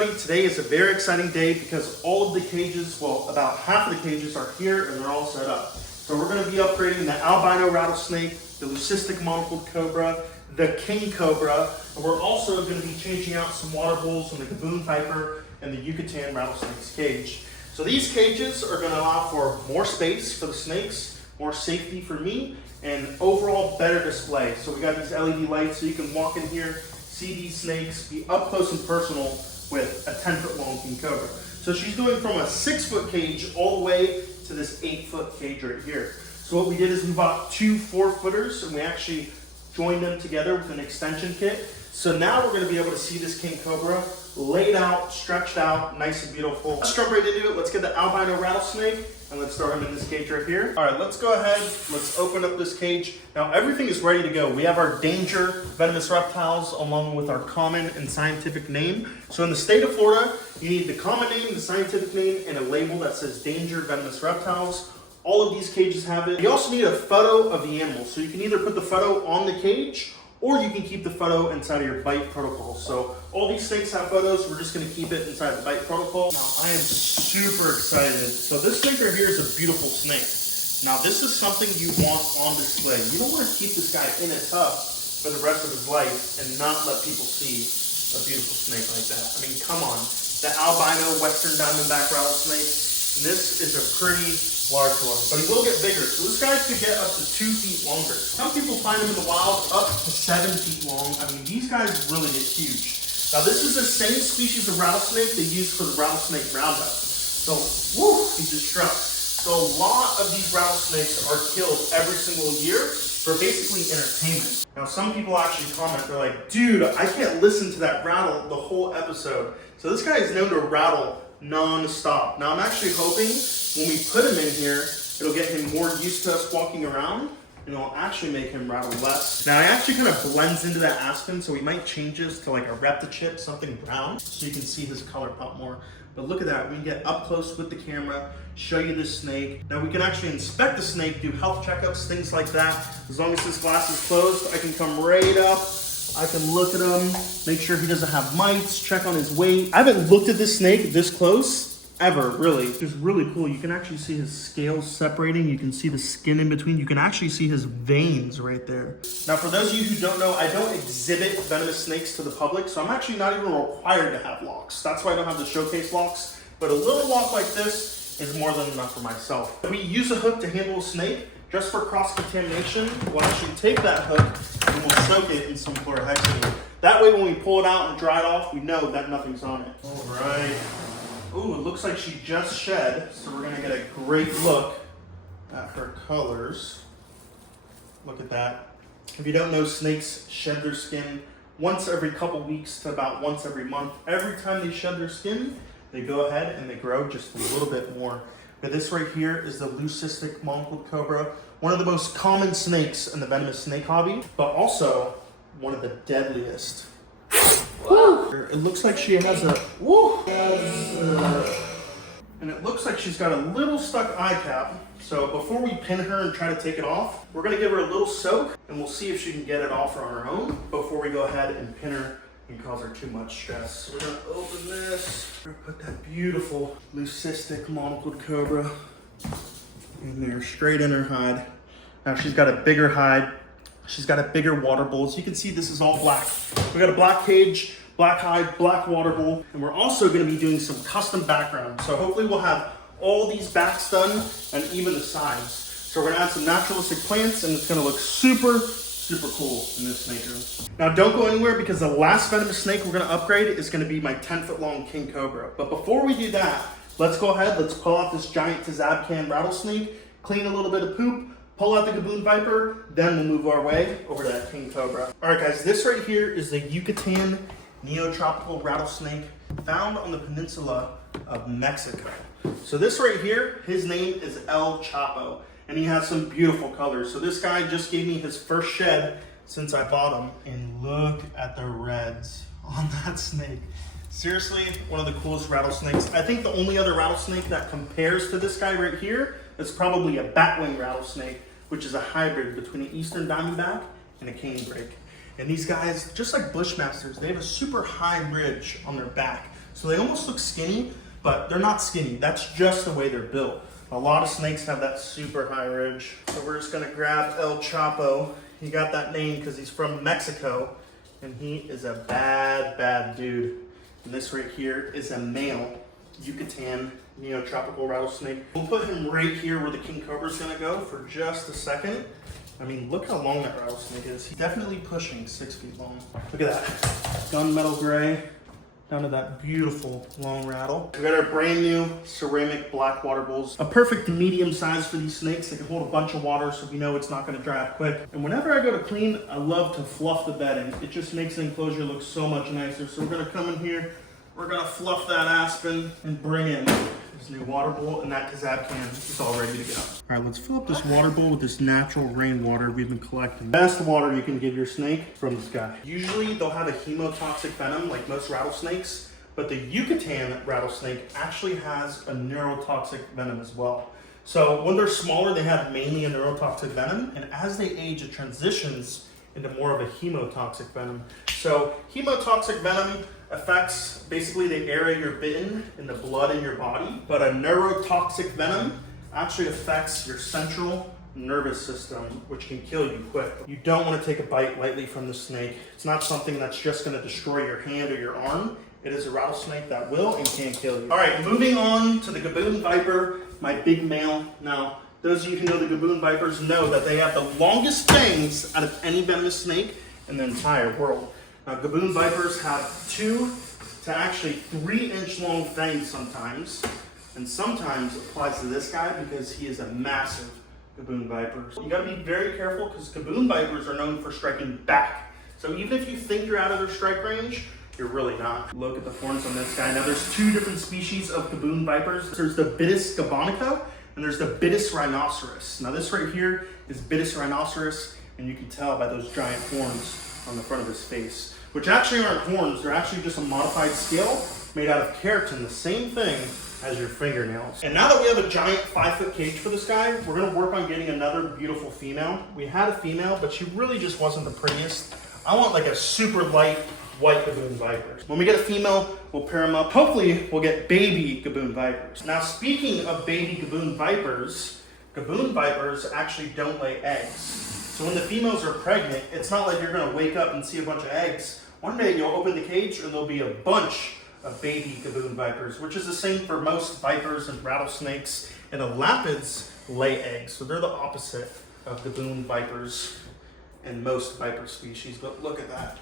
everybody. Today is a very exciting day because all of the cages, well, about half of the cages are here and they're all set up. So we're going to be upgrading the albino rattlesnake, the leucistic monocled cobra, the king cobra, and we're also going to be changing out some water bowls from the Gaboon viper and the Yucatan rattlesnake's cage. So these cages are going to allow for more space for the snakes, more safety for me, and overall better display. So we got these LED lights so you can walk in here, see these snakes, be up close and personal with a 10-foot long king cobra. So she's going from a 6-foot cage all the way to this 8-foot cage right here. So what we did is we bought 2 4-footers and we actually joined them together with an extension kit. So now we're going to be able to see this king cobra laid out, stretched out, nice and beautiful. Let's jump right into it. Let's get the albino rattlesnake and let's throw him in this cage right here. All right, let's go ahead. Let's open up this cage. Now everything is ready to go. We have our danger venomous reptiles along with our common and scientific name. So in the state of Florida, you need the common name, the scientific name, and a label that says danger venomous reptiles. All of these cages have it. You also need a photo of the animal. So you can either put the photo on the cage or you can keep the photo inside of your bite protocol. So all these snakes have photos. We're just gonna keep it inside the bite protocol. Now I am super excited. So this snake right here is a beautiful snake. Now this is something you want on display. You don't wanna keep this guy in a tub for the rest of his life and not let people see a beautiful snake like that. I mean, come on. The albino western diamondback rattlesnake. This is a pretty large one, but he will get bigger. So this guy could get up to 2 feet longer. Some people find him in the wild up to 7 feet long. I mean, these guys really get huge. Now this is the same species of rattlesnake they use for the rattlesnake roundup. So, woo, he just struck. So a lot of these rattlesnakes are killed every single year for basically entertainment. Now some people actually comment, they're like, dude, I can't listen to that rattle the whole episode. So this guy is known to rattle non-stop. Now I'm actually hoping when we put him in here, it'll get him more used to us walking around and it'll actually make him rattle less. Now it actually kind of blends into that aspen, so we might change this to like a reptichip, something brown, so you can see his color pop more. But look at that, we can get up close with the camera, show you this snake. Now we can actually inspect the snake, do health checkups, things like that. As long as this glass is closed, I can come right up. I can look at him, make sure he doesn't have mites, check on his weight. I haven't looked at this snake this close ever, really. It's really cool. You can actually see his scales separating. You can see the skin in between. You can actually see his veins right there. Now, for those of you who don't know, I don't exhibit venomous snakes to the public, so I'm actually not even required to have locks. That's why I don't have the showcase locks. But a little lock like this is more than enough for myself. If we use a hook to handle a snake, just for cross-contamination, we'll actually take that hook and we'll soak it in some chlorhexidine. That way when we pull it out and dry it off, we know that nothing's on it. All right. Ooh, it looks like she just shed, so we're gonna get a great look at her colors. Look at that. If you don't know, snakes shed their skin once every couple weeks to about once every month. Every time they shed their skin, they go ahead and they grow just a little bit more. Now this right here is the leucistic monocled cobra, one of the most common snakes in the venomous snake hobby, but also one of the deadliest. Wow. It looks like she has a, woo, and it looks like she's got a little stuck eye cap. So before we pin her and try to take it off, we're gonna give her a little soak and we'll see if she can get it off on her own before we go ahead and pin her and cause her too much stress. So we're gonna open this. We're gonna put that beautiful leucistic monocled cobra in there, straight in her hide. Now she's got a bigger hide. She's got a bigger water bowl. As you can see, this is all black. We got a black cage, black hide, black water bowl, and we're also gonna be doing some custom background. So hopefully we'll have all these backs done and even the sides. So we're gonna add some naturalistic plants and it's gonna look super cool in this snake room. Now don't go anywhere because the last venomous snake we're gonna upgrade is gonna be my 10-foot long king cobra. But before we do that, let's go ahead, let's pull out this giant Tazabcan rattlesnake, clean a little bit of poop, pull out the Gaboon viper, then we'll move our way over to that king cobra. All right guys, this right here is the Yucatan neotropical rattlesnake found on the peninsula of Mexico. So this right here, his name is El Chapo. And he has some beautiful colors. So this guy just gave me his first shed since I bought him. And look at the reds on that snake. Seriously, one of the coolest rattlesnakes. I think the only other rattlesnake that compares to this guy right here is probably a batwing rattlesnake, which is a hybrid between an eastern diamondback and a canebrake. And these guys, just like bushmasters, they have a super high ridge on their back. So they almost look skinny, but they're not skinny. That's just the way they're built. A lot of snakes have that super high ridge. So we're just gonna grab El Chapo. He got that name because he's from Mexico, and he is a bad, bad dude. And this right here is a male Yucatan neotropical rattlesnake. We'll put him right here where the king cobra is gonna go for just a second. I mean, look how long that rattlesnake is. He's definitely pushing 6 feet long. Look at that. Gunmetal gray down to that beautiful long rattle. We got our brand new ceramic black water bowls. A perfect medium size for these snakes. They can hold a bunch of water so we know it's not gonna dry up quick. And whenever I go to clean, I love to fluff the bedding. It just makes the enclosure look so much nicer. So we're gonna come in here, we're gonna fluff that aspen and bring in this new water bowl, and that Kazab can is all ready to go. All right, let's fill up this water bowl with this natural rainwater we've been collecting. Best water you can give your snake from this guy. Usually they'll have a hemotoxic venom like most rattlesnakes, but the Yucatan rattlesnake actually has a neurotoxic venom as well. So when they're smaller, they have mainly a neurotoxic venom, and as they age, it transitions into more of a hemotoxic venom. So hemotoxic venom affects basically the area you're bitten in the blood in your body, but a neurotoxic venom actually affects your central nervous system, which can kill you quick. You don't want to take a bite lightly from the snake. It's not something that's just going to destroy your hand or your arm. It is a rattlesnake that will and can kill you. All right, moving on to the Gaboon viper, my big male. Now, those of you who know the Gaboon vipers know that they have the longest fangs out of any venomous snake in the entire world. Now, Gaboon vipers have 2 to actually 3-inch long fangs sometimes, and sometimes it applies to this guy because he is a massive Gaboon viper. You gotta be very careful because Gaboon vipers are known for striking back. So even if you think you're out of their strike range, you're really not. Look at the horns on this guy. Now there's 2 different species of Gaboon vipers. There's the Bitis gabonica and there's the Bitis rhinoceros. Now this right here is Bitis rhinoceros, and you can tell by those giant horns on the front of his face, which actually aren't horns. They're actually just a modified scale made out of keratin, the same thing as your fingernails. And now that we have a giant 5-foot cage for this guy, we're gonna work on getting another beautiful female. We had a female, but she really just wasn't the prettiest. I want like a super light white Gaboon vipers. When we get a female, we'll pair them up. Hopefully we'll get baby Gaboon vipers. Now speaking of baby Gaboon vipers actually don't lay eggs. So when the females are pregnant, it's not like you're gonna wake up and see a bunch of eggs. One day you'll open the cage and there'll be a bunch of baby Gaboon vipers, which is the same for most vipers and rattlesnakes. And the lapids lay eggs, so they're the opposite of Gaboon vipers and most viper species. But look at that.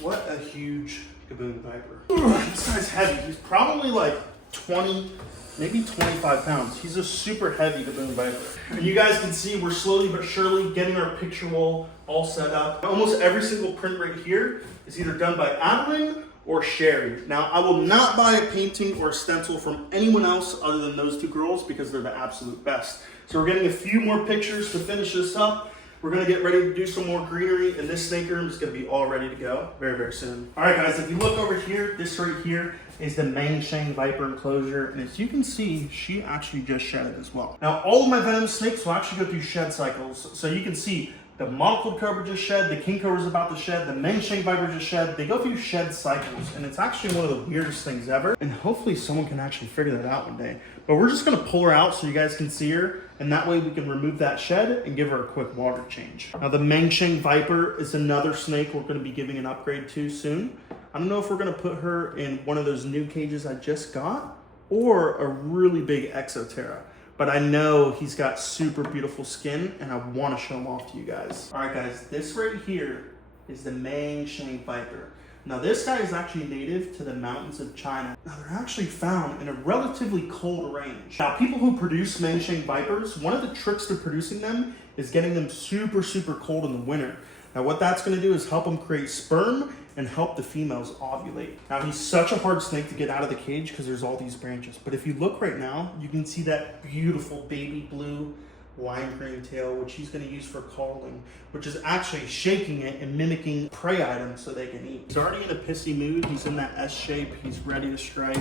What a huge Gaboon viper. This guy's heavy. He's probably like 20, maybe 25 pounds. He's a super heavy Gaboon viper. And you guys can see we're slowly but surely getting our picture wall all set up. Almost every single print right here is either done by Adeline or Sherry. Now, I will not buy a painting or a stencil from anyone else other than those 2 girls because they're the absolute best. So we're getting a few more pictures to finish this up. We're gonna get ready to do some more greenery, and this snake room is gonna be all ready to go very, very soon. All right, guys, if you look over here, this right here is the Mangshan viper enclosure, and as you can see, she actually just shedded as well. Now, all of my venomous snakes will actually go through shed cycles, so you can see the Monocled cobra just shed, the king cobra is about to shed, the Mangshan viper just shed. They go through shed cycles, and it's actually one of the weirdest things ever. And hopefully someone can actually figure that out one day. But we're just gonna pull her out so you guys can see her, and that way we can remove that shed and give her a quick water change. Now the Mangshan viper is another snake we're gonna be giving an upgrade to soon. I don't know if we're gonna put her in one of those new cages I just got, or a really big Exoterra. But I know he's got super beautiful skin, and I want to show him off to you guys. All right, guys, this right here is the Mangshan viper. Now, this guy is actually native to the mountains of China. Now, they're actually found in a relatively cold range. Now, people who produce Mangshan vipers, one of the tricks to producing them is getting them super, super cold in the winter. Now, what that's going to do is help them create sperm and help the females ovulate. Now, he's such a hard snake to get out of the cage because there's all these branches. But if you look right now, you can see that beautiful baby blue lime green tail, which he's going to use for calling, which is actually shaking it and mimicking prey items so they can eat. He's already in a pissy mood. He's in that S shape. He's ready to strike.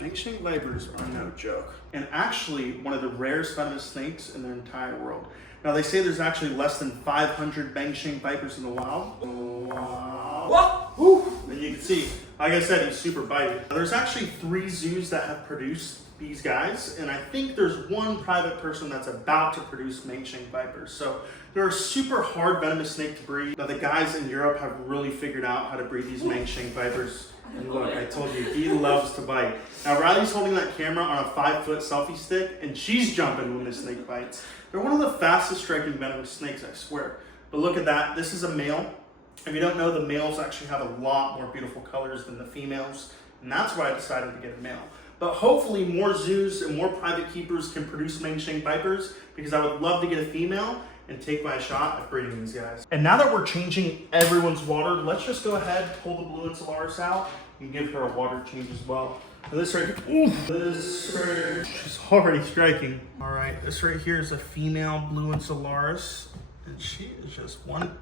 Mangshan vipers are no joke. And actually one of the rarest venomous snakes in the entire world. Now, they say there's actually less than 500 Mangshan vipers in the wild. Wow. And you can see Like I said, he's super bitey. There's actually 3 zoos that have produced these guys, and I think there's one private person that's about to produce Mangshan vipers. So they're a super hard venomous snake to breed. Now the guys in Europe have really figured out how to breed these Mangshan vipers. And look, I told you, he loves to bite. Now Riley's holding that camera on a 5-foot selfie stick, and she's jumping when the snake bites. They're one of the fastest striking venomous snakes, I swear. But look at that, this is a male. If you don't know, the males actually have a lot more beautiful colors than the females, and that's why I decided to get a male. But hopefully more zoos and more private keepers can produce Mangshan vipers, because I would love to get a female and take my shot at breeding these guys. And now that we're changing everyone's water, let's just go ahead, pull the blue Insularis out, and give her a water change as well. Now this right here, she's already striking. All right, this right here is a female blue Insularis, and she is just one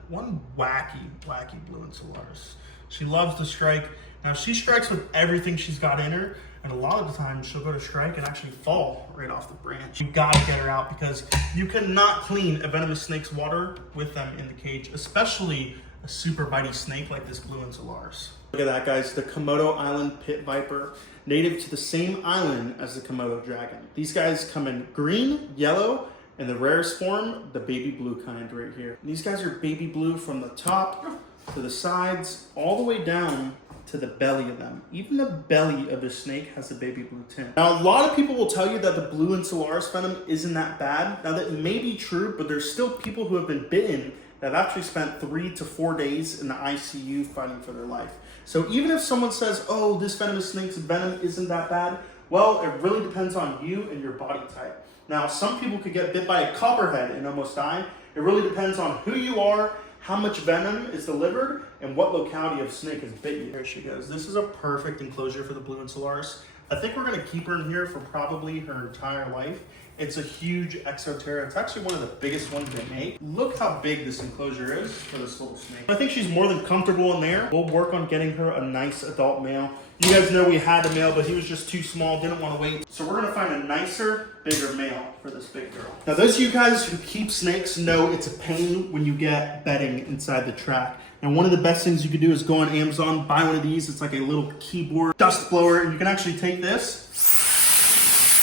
wacky blue Insularis. She loves to strike. Now she strikes with everything she's got in her, and a lot of the time she'll go to strike and actually fall right off the branch. You gotta get her out, because you cannot clean a venomous snake's water with them in the cage, especially a super bitey snake like this blue Insularis. Look at that, guys, the Komodo Island pit viper, native to the same island as the Komodo dragon. These guys come in green, yellow, and the rarest form, the baby blue kind right here. And these guys are baby blue from the top to the sides, all the way down to the belly of them. Even the belly of the snake has a baby blue tint. Now, a lot of people will tell you that the blue Insularis venom isn't that bad. Now, that may be true, but there's still people who have been bitten that have actually spent 3 to 4 days in the ICU fighting for their life. So even if someone says, oh, this venomous snake's venom isn't that bad, well, it really depends on you and your body type. Now, some people could get bit by a copperhead and almost die. It really depends on who you are, how much venom is delivered, and what locality of snake has bit you. There she goes. This is a perfect enclosure for the blue Insularis. I think we're gonna keep her in here for probably her entire life. It's a huge Exoterra. It's actually one of the biggest ones they make. Look how big this enclosure is for this little snake. I think she's more than comfortable in there. We'll work on getting her a nice adult male. You guys know we had a male, but he was just too small, didn't want to wait. So we're gonna find a nicer, bigger male for this big girl. Now those of you guys who keep snakes know it's a pain when you get bedding inside the track. And one of the best things you could do is go on Amazon, buy one of these. It's like a little keyboard dust blower, and you can actually take this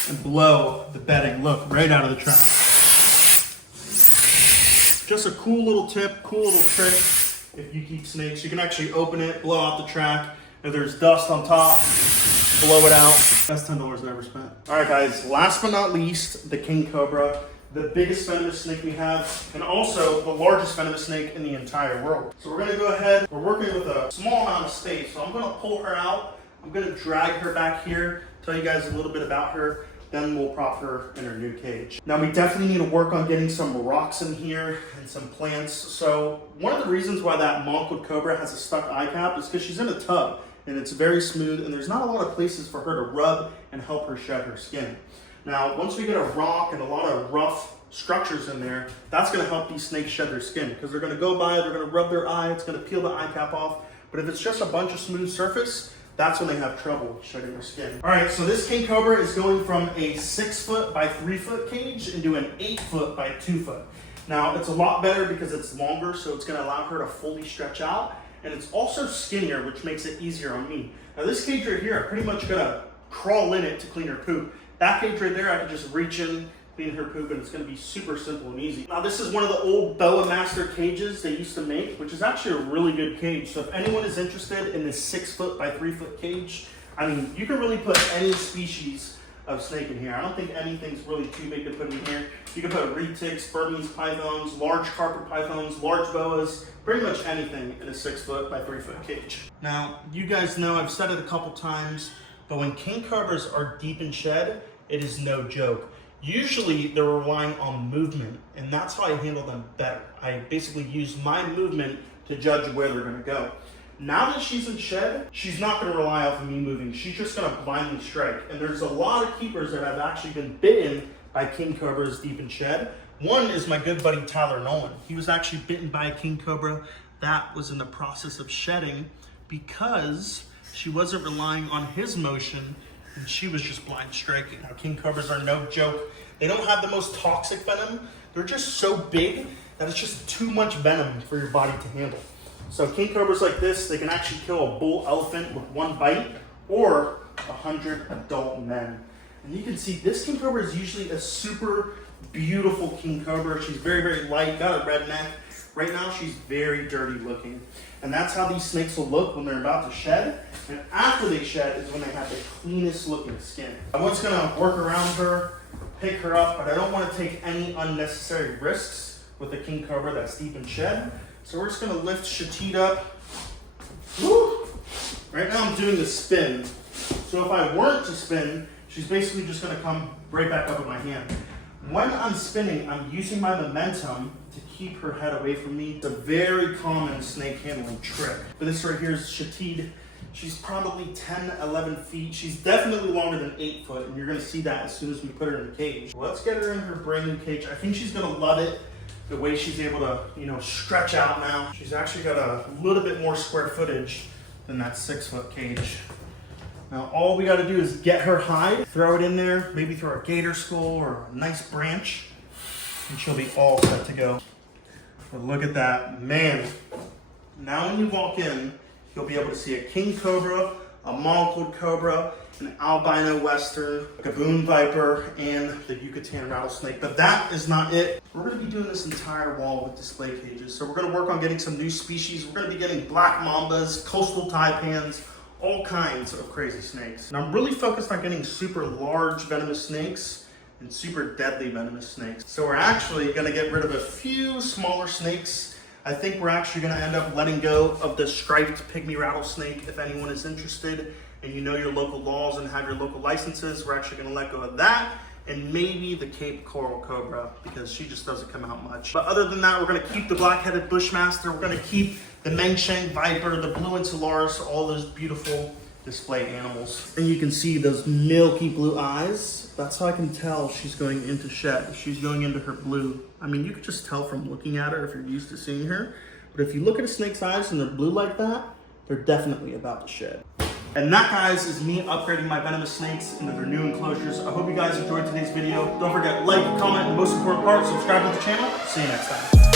and blow the bedding, look, right out of the track. Just a cool little tip, cool little trick. If you keep snakes, you can actually open it, blow out the track. If there's dust on top, blow it out. That's $10 I've ever spent. All right, guys, last but not least, the king cobra, the biggest venomous snake we have, and also the largest venomous snake in the entire world. So we're gonna go ahead, we're working with a small amount of space, so I'm gonna pull her out. I'm gonna drag her back here, tell you guys a little bit about her, then we'll prop her in her new cage. Now we definitely need to work on getting some rocks in here and some plants. So one of the reasons why that Monocled Cobra has a stuck eye cap is because she's in a tub and it's very smooth and there's not a lot of places for her to rub and help her shed her skin. Now, once we get a rock and a lot of rough structures in there, that's gonna help these snakes shed their skin because they're gonna go by, they're gonna rub their eye, it's gonna peel the eye cap off. But if it's just a bunch of smooth surface, that's when they have trouble shedding their skin. All right, so this king cobra is going from a 6 foot by 3 foot cage into an 8 foot by 2 foot. Now, it's a lot better because it's longer, so it's gonna allow her to fully stretch out, and it's also skinnier, which makes it easier on me. Now, this cage right here, I'm pretty much gonna crawl in it to clean her poop. That cage right there, I can just reach in, clean her poop, and it's gonna be super simple and easy. Now, this is one of the old Boa Master cages they used to make, which is actually a really good cage. So if anyone is interested in this 6 foot by 3 foot cage, I mean, you can really put any species of snake in here. I don't think anything's really too big to put in here. You can put retics, Burmese pythons, large carpet pythons, large boas, pretty much anything in a 6 foot by 3 foot cage. Now, you guys know, I've said it a couple times, but when king cobras are deep in shed, it is no joke. Usually they're relying on movement, and that's how I handle them better. I basically use my movement to judge where they're gonna go. Now that she's in shed, she's not gonna rely off of me moving. She's just gonna blindly strike. And there's a lot of keepers that have actually been bitten by king cobras deep in shed. One is my good buddy Tyler Nolan. He was actually bitten by a king cobra that was in the process of shedding because she wasn't relying on his motion and she was just blind striking. Now, king cobras are no joke. They don't have the most toxic venom. They're just so big that it's just too much venom for your body to handle. So king cobras like this, they can actually kill a bull elephant with one bite or 100 adult men. And you can see this king cobra is usually a super beautiful king cobra. She's very, very light, got a red neck. Right now she's very dirty looking. And that's how these snakes will look when they're about to shed. And after they shed is when they have the cleanest looking skin. I was gonna work around her, pick her up, but I don't want to take any unnecessary risks with the king cobra that's deep in shed. So we're just gonna lift Shatid up. Woo! Right now I'm doing the spin. So if I weren't to spin, she's basically just gonna come right back up in my hand. When I'm spinning, I'm using my momentum to keep her head away from me. It's a very common snake handling trick. But this right here is Shatid. She's probably 10, 11 feet. She's definitely longer than 8 foot, and you're gonna see that as soon as we put her in the cage. Let's get her in her brand new cage. I think she's gonna love it, the way she's able to, stretch out now. She's actually got a little bit more square footage than that 6 foot cage. Now all we gotta do is get her hide, throw it in there, maybe throw a gator skull or a nice branch, and she'll be all set to go. But look at that, man. Now when you walk in, you'll be able to see a king cobra, a monocled cobra, an albino western, a Gaboon viper, and the Yucatan rattlesnake. But that is not it. We're gonna be doing this entire wall with display cages. So we're gonna work on getting some new species. We're gonna be getting black mambas, coastal taipans, all kinds of crazy snakes. And I'm really focused on getting super large venomous snakes and super deadly venomous snakes. So we're actually gonna get rid of a few smaller snakes. I think we're actually gonna end up letting go of the striped pygmy rattlesnake if anyone is interested and you know your local laws and have your local licenses. We're actually gonna let go of that and maybe the Cape Coral Cobra because she just doesn't come out much. But other than that, we're gonna keep the black-headed Bushmaster. We're gonna keep the Mangshan viper, the blue insularis, all those beautiful display animals. And you can see those milky blue eyes. That's how I can tell she's going into shed. She's going into her blue. I mean, you could just tell from looking at her if you're used to seeing her. But if you look at a snake's eyes and they're blue like that, they're definitely about to shed. And that, guys, is me upgrading my venomous snakes into their new enclosures. I hope you guys enjoyed today's video. Don't forget, like, comment, and the most important part, subscribe to the channel. See you next time.